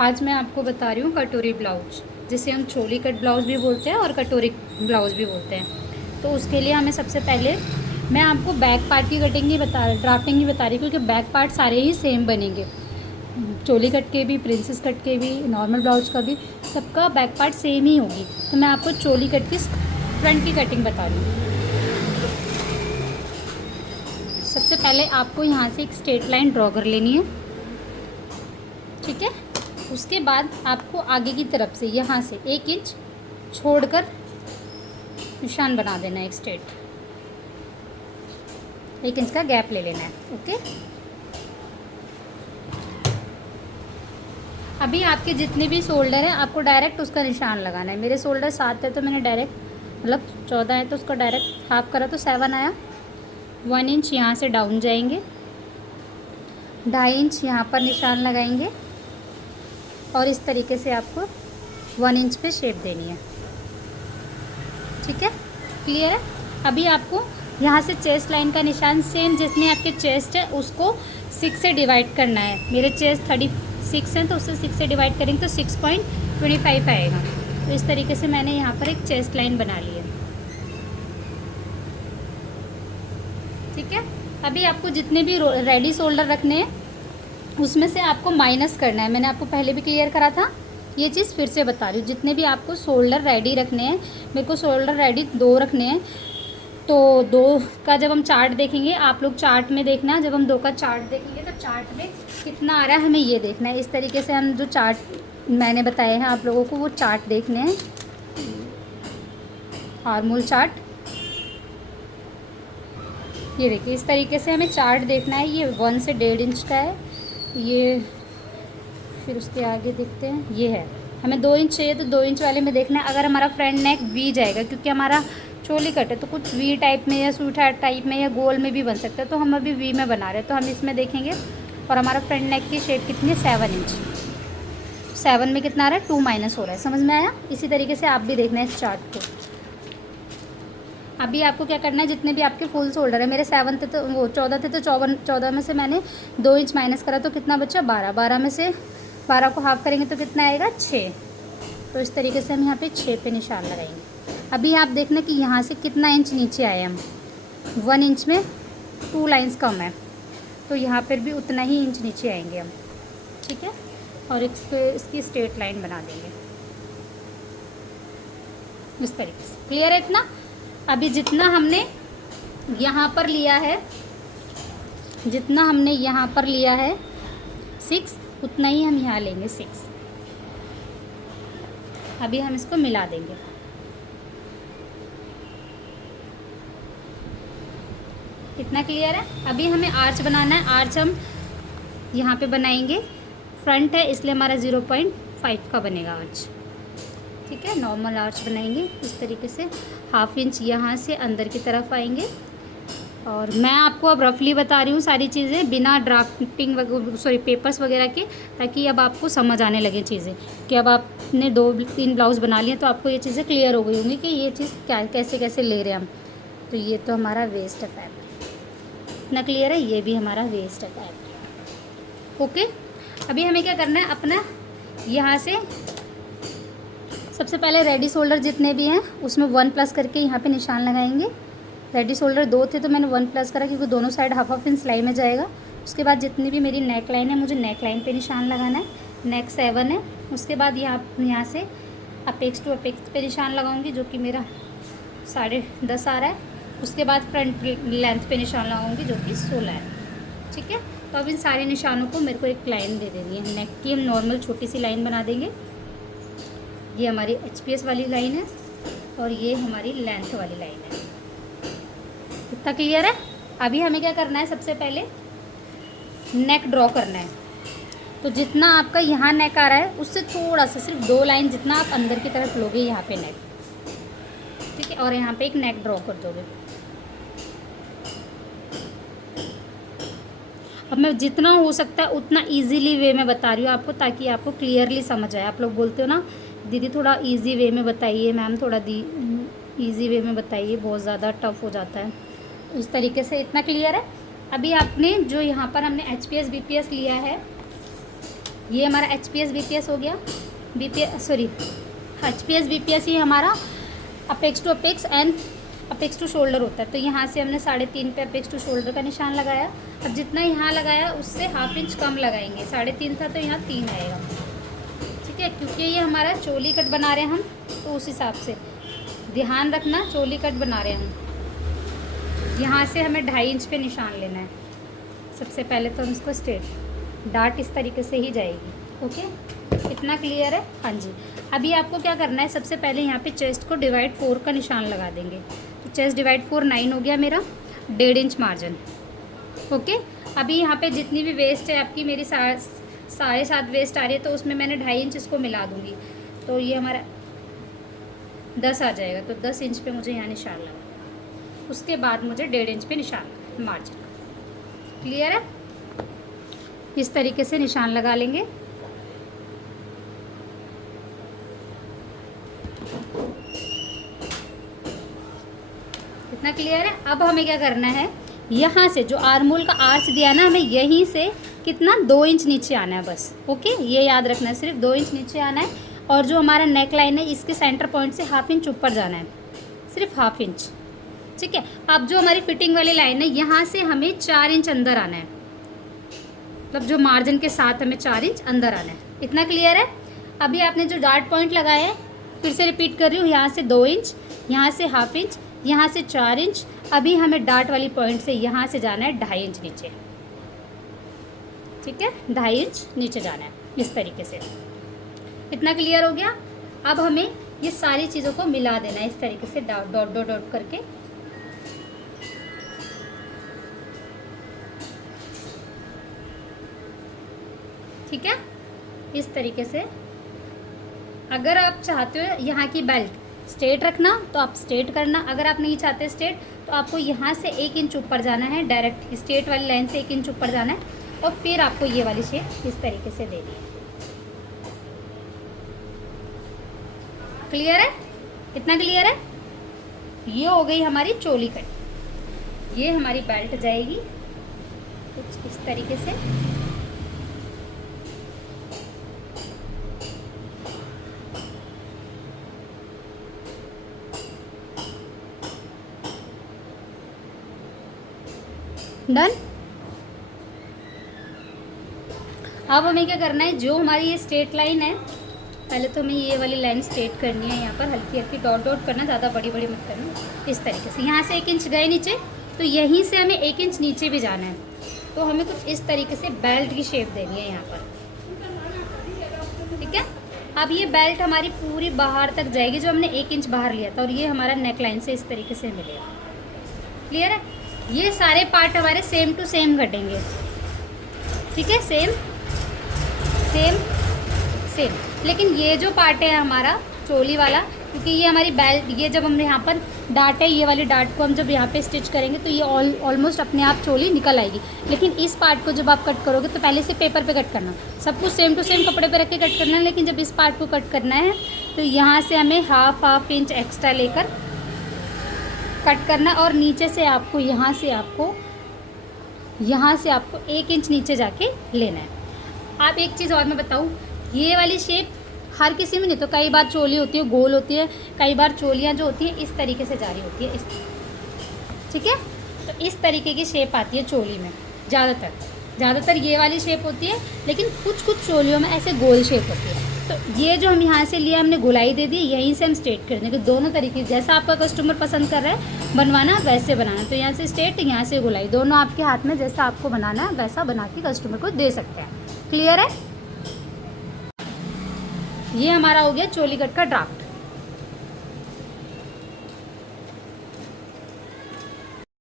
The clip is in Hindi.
आज मैं आपको बता रही हूँ कटोरी ब्लाउज, जिसे हम चोली कट ब्लाउज भी बोलते हैं और कटोरी ब्लाउज भी बोलते हैं। तो उसके लिए हमें सबसे पहले, मैं आपको बैक पार्ट की कटिंग नहीं बता ड्राफ्टिंग नहीं बता रही, क्योंकि बैक पार्ट सारे ही सेम बनेंगे। चोली कट के भी, प्रिंसेस कट के भी, नॉर्मल ब्लाउज का भी, सबका बैक पार्ट सेम ही होगी। तो मैं आपको चोली कट की फ्रंट की कटिंग बता रही हूँ। सबसे पहले आपको यहाँ से एक स्ट्रेट लाइन ड्रॉ कर लेनी है, ठीक है। उसके बाद आपको आगे की तरफ से यहाँ से 1 इंच छोड़कर निशान बना देना है, एक स्ट्रेट 1 इंच का गैप ले लेना है, ओके। अभी आपके जितने भी शोल्डर हैं आपको डायरेक्ट उसका निशान लगाना है। मेरे शोल्डर 7 है तो मैंने डायरेक्ट, मतलब 14 है तो उसका डायरेक्ट हाफ करा तो 7 आया। 1 इंच यहाँ से डाउन जाएंगे, 2.5 इंच यहाँ पर निशान लगाएंगे और इस तरीके से आपको 1 इंच पे शेप देनी है, ठीक है, क्लियर है। अभी आपको यहाँ से चेस्ट लाइन का निशान सेम जितने आपके चेस्ट है उसको 6 से डिवाइड करना है। मेरे चेस्ट 36 हैं तो उससे 6 से डिवाइड करेंगे तो 6.25 आएगा। तो इस तरीके से मैंने यहाँ पर एक चेस्ट लाइन बना ली है, ठीक है। अभी आपको जितने भी रेडी शोल्डर रखने हैं उसमें से आपको माइनस करना है। मैंने आपको पहले भी क्लियर करा था, ये चीज़ फिर से बता रही हूँ। जितने भी आपको शोल्डर रेडी रखने हैं, मेरे को शोल्डर रेडी 2 रखने हैं, तो 2 का जब हम चार्ट देखेंगे, आप लोग चार्ट में देखना, जब हम 2 का चार्ट देखेंगे तो चार्ट में कितना आ रहा है हमें ये देखना है। इस तरीके से हम जो चार्ट मैंने बताए हैं आप लोगों को वो चार्ट देखने हैं, आर्मोल चार्ट। ये देखिए इस तरीके से हमें चार्ट देखना है। ये 1 से 1.5 इंच का है ये। फिर उसके आगे देखते हैं, ये है, हमें 2 इंच चाहिए तो 2 इंच वाले में देखना है। अगर हमारा फ्रंट नेक वी जाएगा, क्योंकि हमारा चोली कट है तो कुछ वी टाइप में या सूट हार्ट टाइप में या गोल में भी बन सकता है, तो हम अभी वी में बना रहे हैं तो हम इसमें देखेंगे। और हमारा फ्रंट नेक की शेप कितनी है, 7 इंच। 7 में कितना आ रहा है, 2 माइनस हो रहा है, समझ में आया। इसी तरीके से आप भी देखना है इस चार्ट को। अभी आपको क्या करना है, जितने भी आपके फुल शोल्डर है, मेरे 7 थे तो वो 14 थे तो 14 में से मैंने 2 इंच माइनस करा तो कितना बचा, 12 में से 12 को हाफ करेंगे तो कितना आएगा, 6। तो इस तरीके से हम यहाँ पे 6 पे निशान लगाएंगे। अभी आप देखना कि यहाँ से कितना इंच नीचे आए हम, 1 इंच में 2 लाइंस कम है तो यहाँ पर भी उतना ही इंच नीचे आएंगे हम, ठीक है। और इसकी स्ट्रेट लाइन बना देंगे इस तरीके से, क्लियर है इतना। अभी जितना हमने यहाँ पर लिया है, जितना हमने यहाँ पर लिया है 6, उतना ही हम यहाँ लेंगे 6। अभी हम इसको मिला देंगे, कितना क्लियर है। अभी हमें आर्च बनाना है। आर्च हम यहाँ पे बनाएंगे, फ्रंट है इसलिए हमारा 0.5 का बनेगा आर्च, ठीक है। नॉर्मल आर्च बनाएंगे इस तरीके से। 1/2 इंच यहाँ से अंदर की तरफ आएंगे। और मैं आपको अब रफली बता रही हूँ सारी चीज़ें, बिना ड्राफ्टिंग पेपर्स वगैरह के, ताकि अब आपको समझ आने लगे चीज़ें, कि अब आपने 2-3 ब्लाउज बना लिए तो आपको ये चीज़ें क्लियर हो गई होंगी कि ये चीज़ क्या कैसे कैसे ले रहे हैं हम। तो ये तो हमारा वेस्ट है फैब्रिक, इतना क्लियर है। ये भी हमारा वेस्ट है फैब्रिक, ओके। अभी हमें क्या करना है, अपना यहाँ से सबसे पहले रेडी शोल्डर जितने भी हैं उसमें 1 प्लस करके यहाँ पे निशान लगाएंगे। रेडी शोल्डर 2 थे तो मैंने 1 प्लस करा, क्योंकि दोनों साइड 1/2 इंच सिलाई में जाएगा। उसके बाद जितनी भी मेरी नेक लाइन है, मुझे नेक लाइन पे निशान लगाना है। नेक 7 है। उसके बाद यहाँ से अपेक्स टू अपेक्स पे निशान लगाऊंगी, जो कि मेरा 10.5 आ रहा है। उसके बाद फ्रंट लेंथ पे निशान लगाऊंगी, जो कि 16 है, ठीक है। तो अब इन सारे निशानों को मेरे को एक लाइन दे देनी है। नेक की हम नॉर्मल छोटी सी लाइन बना देंगे। ये हमारी HPS वाली लाइन है और ये हमारी लेंथ वाली लाइन है, इतना क्लियर है। अभी हमें क्या करना है, सबसे पहले नेक ड्रॉ करना है। तो जितना आपका यहाँ नेक आ रहा है उससे थोड़ा सा, सिर्फ 2 लाइन जितना आप अंदर की तरफ लोगे यहाँ पे नेक, ठीक है। और यहाँ पे एक नेक ड्रॉ कर दोगे। अब मैं जितना हो सकता है उतना इजीली वे में बता रही हूँ आपको, ताकि आपको क्लियरली समझ आए। आप लोग बोलते हो ना दीदी थोड़ा इजी वे में बताइए, मैम थोड़ा इजी वे में बताइए, बहुत ज़्यादा टफ हो जाता है। इस तरीके से इतना क्लियर है। अभी आपने जो यहाँ पर हमने HPS BPS लिया है, ये हमारा HPS BPS हो गया, HPS BPS ये हमारा apex to apex and apex to shoulder होता है। तो यहाँ से हमने 3.5 पे अपेक्स टू शोल्डर का निशान लगाया। अब जितना यहाँ लगाया उससे ½ इंच कम लगाएंगे, 3.5 था तो यहाँ 3 आएगा, ठीक है, क्योंकि ये हमारा चोली कट बना रहे हैं हम, तो उस हिसाब से ध्यान रखना, चोली कट बना रहे हैं हम। यहाँ से हमें 2.5 इंच पे निशान लेना है। सबसे पहले तो हम इसको स्ट्रेट डार्ट इस तरीके से ही जाएगी। ओके, इतना क्लियर है? हाँ जी। अभी आपको क्या करना है, सबसे पहले यहाँ पे चेस्ट को डिवाइड 4 का निशान लगा देंगे। तो चेस्ट डिवाइड 4 9 हो गया मेरा, 1.5 इंच मार्जिन। ओके, अभी यहाँ पे जितनी भी वेस्ट है आपकी, मेरी 7.5 वेस्ट आ रही है, तो उसमें मैंने 2.5 इंच इसको मिला दूँगी, तो ये हमारा 10 आ जाएगा। तो 10 इंच पे मुझे यहाँ निशान लगा, उसके बाद मुझे 1.5 इंच पे निशान मार्जिन। क्लियर है? इस तरीके से निशान लगा लेंगे। इतना क्लियर है? अब हमें क्या करना है, यहाँ से जो आर्मोल का आर्च दिया ना, हमें यहीं से कितना 2 इंच नीचे आना है बस। ओके, ये याद रखना है, सिर्फ 2 इंच नीचे आना है। और जो हमारा नेक लाइन है इसके सेंटर पॉइंट से ½ इंच ऊपर जाना है, सिर्फ ½ इंच, ठीक है। अब जो हमारी फिटिंग वाली लाइन है यहाँ से हमें 4 इंच अंदर आना है, मतलब जो मार्जिन के साथ हमें 4 इंच अंदर आना है। इतना क्लियर है? अभी आपने जो डार्ट पॉइंट लगाया है, फिर से रिपीट कर रही हूँ, यहाँ से 2 इंच, यहाँ से ½ इंच, यहाँ से 4 इंच। अभी हमें डार्ट वाली पॉइंट से यहाँ से जाना है 2.5 इंच नीचे, ठीक है, 2.5 इंच नीचे जाना है इस तरीके से। इतना क्लियर हो गया? अब हमें ये सारी चीज़ों को मिला देना है इस तरीके से, डॉट डॉट डॉट डॉट करके। ठीक है, इस तरीके से। अगर आप चाहते हो यहाँ की बेल्ट स्ट्रेट रखना तो आप स्ट्रेट करना, अगर आप नहीं चाहते स्ट्रेट तो आपको यहाँ से 1 इंच ऊपर जाना है, डायरेक्ट स्ट्रेट वाली लाइन से 1 इंच ऊपर जाना है, और फिर आपको ये वाली शेप इस तरीके से देनी है। क्लियर है? इतना क्लियर है? ये हो गई हमारी चोली कट। ये हमारी बेल्ट जाएगी कुछ इस तरीके से। डन। अब हमें क्या करना है, जो हमारी ये स्ट्रेट लाइन है, पहले तो हमें ये वाली लाइन स्ट्रेट करनी है। यहाँ पर हल्की हल्की डॉट डॉट करना, ज़्यादा बड़ी बड़ी मत करना। इस तरीके से यहाँ से 1 इंच गए नीचे, तो यहीं से हमें 1 इंच नीचे भी जाना है। तो हमें कुछ इस तरीके से बेल्ट की शेप देनी है यहाँ पर, ठीक है। अब ये बेल्ट हमारी पूरी बाहर तक जाएगी, जो हमने 1 इंच बाहर लिया था, और ये हमारा नेक लाइन से इस तरीके से मिलेगा। क्लियर है? ये सारे पार्ट हमारे सेम टू सेम कटेंगे, ठीक है, सेम सेम सेम। लेकिन ये जो पार्ट है हमारा चोली वाला, क्योंकि ये हमारी बेल्ट, ये जब हम यहाँ पर डाट है, ये वाली डाट को हम जब यहाँ पे स्टिच करेंगे तो ये ऑलमोस्ट अपने आप चोली निकल आएगी। लेकिन इस पार्ट को जब आप कट करोगे तो पहले से पेपर पे कट करना, सब कुछ सेम टू सेम कपड़े पे रख के कट करना है। लेकिन जब इस पार्ट को कट करना है तो यहाँ से हमें ½ इंच एक्स्ट्रा लेकर कट करना, और नीचे से आपको यहाँ से आपको 1 इंच नीचे जाके लेना है। आप एक चीज़ और मैं बताऊँ, ये वाली शेप हर किसी में नहीं, तो कई बार चोली होती है गोल होती है, कई बार चोलियाँ जो होती हैं इस तरीके से जारी होती है, इस, ठीक है। तो इस तरीके की शेप आती है चोली में, ज़्यादातर ये वाली शेप होती है, लेकिन कुछ कुछ चोलियों में ऐसे गोल शेप होती है। तो ये जो हम यहाँ से लिया, हमने गोलाई दे दी, यहीं से हम स्ट्रेट कर देंगे। दोनों तरीके, जैसा आपका कस्टमर पसंद कर रहा है बनवाना वैसे बनाना। तो यहाँ से स्ट्रेट, यहाँ से गोलाई, दोनों आपके हाथ में, जैसा आपको बनाना है वैसा बना के कस्टमर को दे सकते हैं। क्लियर है? ये हमारा हो गया चोली कट का ड्राफ्ट।